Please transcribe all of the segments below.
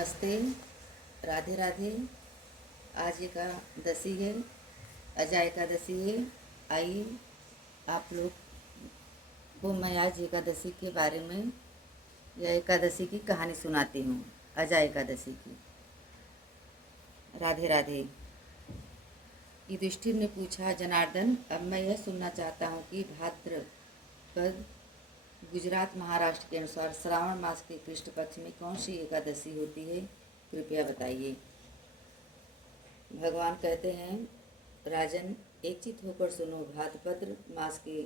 नमस्ते, राधे राधे। आज एकादशी है, अजा एकादशी है। आइए आप लोग को मैं आज एकादशी के बारे में या एकादशी की कहानी सुनाती हूँ। अजा एकादशी की। राधे राधे। युधिष्ठिर ने पूछा, जनार्दन, अब मैं यह सुनना चाहता हूँ कि भाद्रपद गुजरात महाराष्ट्र के अनुसार श्रावण मास के कृष्ण पक्ष में कौन सी एकादशी होती है, कृपया बताइए। भगवान कहते हैं, राजन, एक चित होकर सुनो। भाद्रपद मास के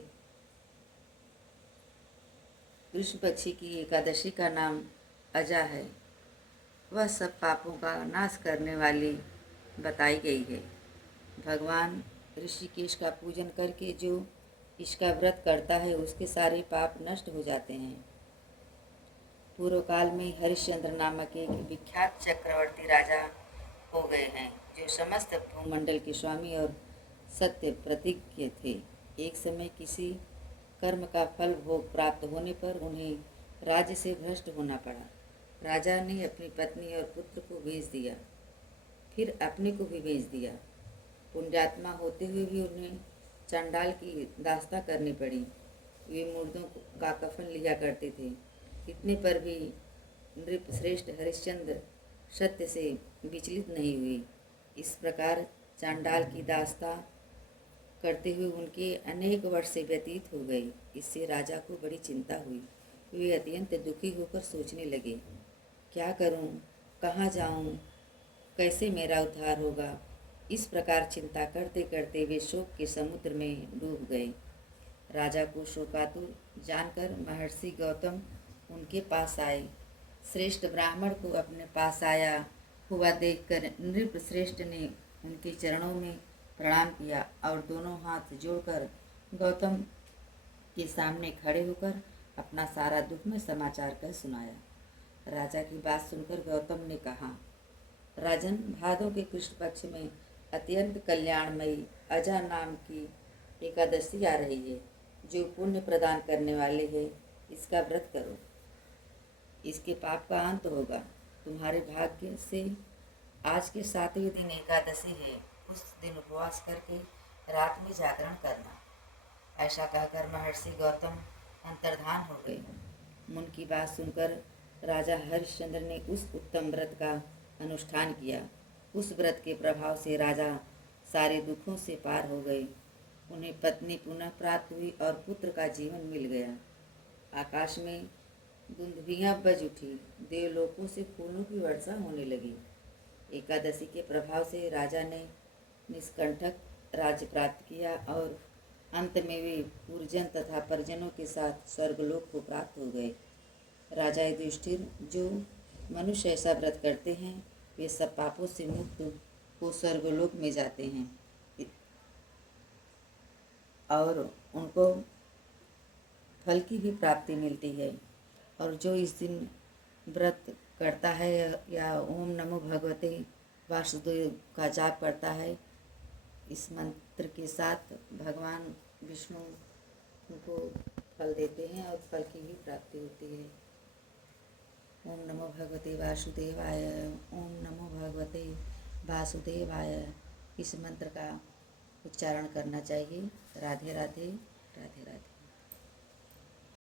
कृष्ण पक्षी की एकादशी का नाम अजा है। वह सब पापों का नाश करने वाली बताई गई है। भगवान ऋषिकेश का पूजन करके जो इसका व्रत करता है उसके सारे पाप नष्ट हो जाते हैं। पूर्व काल में हरिश्चंद्र नामक एक विख्यात चक्रवर्ती राजा हो गए हैं, जो समस्त भूमंडल के स्वामी और सत्य प्रतिज्ञ थे। एक समय किसी कर्म का फल भोग प्राप्त होने पर उन्हें राज्य से भ्रष्ट होना पड़ा। राजा ने अपनी पत्नी और पुत्र को भेज दिया, फिर अपने को भी भेज दिया। पुण्यात्मा होते हुए भी उन्हें चंडाल की दास्ता करनी पड़ी। वे मुर्दों का कफन लिया करते थे। इतने पर भी नृप श्रेष्ठ हरिश्चंद्र सत्य से विचलित नहीं हुए। इस प्रकार चांडाल की दास्ता करते हुए उनके अनेक वर्ष से व्यतीत हो गए। इससे राजा को बड़ी चिंता हुई। वे अत्यंत दुखी होकर सोचने लगे, क्या करूं, कहाँ जाऊं, कैसे मेरा उद्धार होगा। इस प्रकार चिंता करते करते वे शोक के समुद्र में डूब गए। राजा को शोकातुर जानकर महर्षि गौतम उनके पास आए। श्रेष्ठ ब्राह्मण को अपने पास आया हुआ देखकर नृप श्रेष्ठ ने उनके चरणों में प्रणाम किया और दोनों हाथ जोड़कर गौतम के सामने खड़े होकर अपना सारा दुखमय समाचार कह सुनाया। राजा की बात सुनकर गौतम ने कहा, राजन, भादों के कृष्ण पक्ष में अत्यंत कल्याणमयी अजा नाम की एकादशी आ रही है, जो पुण्य प्रदान करने वाले है। इसका व्रत करो, इसके पाप का अंत होगा। तुम्हारे भाग्य से आज के 7वें दिन एकादशी है। उस दिन उपवास करके रात में जागरण करना। ऐसा कहकर महर्षि गौतम अंतर्धान हो गए। मुन की बात सुनकर राजा हरिश्चंद्र ने उस उत्तम व्रत का अनुष्ठान किया। उस व्रत के प्रभाव से राजा सारे दुखों से पार हो गए। उन्हें पत्नी पुनः प्राप्त हुई और पुत्र का जीवन मिल गया। आकाश में दुंदुभियां बज उठी। देवलोकों से फूलों की वर्षा होने लगी। एकादशी के प्रभाव से राजा ने निष्कंटक राज्य प्राप्त किया और अंत में वे पूर्वजन तथा परिजनों के साथ स्वर्गलोक को प्राप्त हो गए। राजा युधिष्ठिर, जो मनुष्य ऐसा व्रत करते हैं वे सब पापों से मुक्त हो स्वर्गलोक में जाते हैं और उनको फल की भी प्राप्ति मिलती है। और जो इस दिन व्रत करता है या ओम नमो भगवते वासुदेव का जाप करता है, इस मंत्र के साथ भगवान विष्णु को फल देते हैं और फल की भी प्राप्ति होती है। ओम नमो भगवते वासुदेवाय, ओम नमो भगवते वासुदेवाय, इस मंत्र का उच्चारण करना चाहिए। राधे राधे, राधे राधे।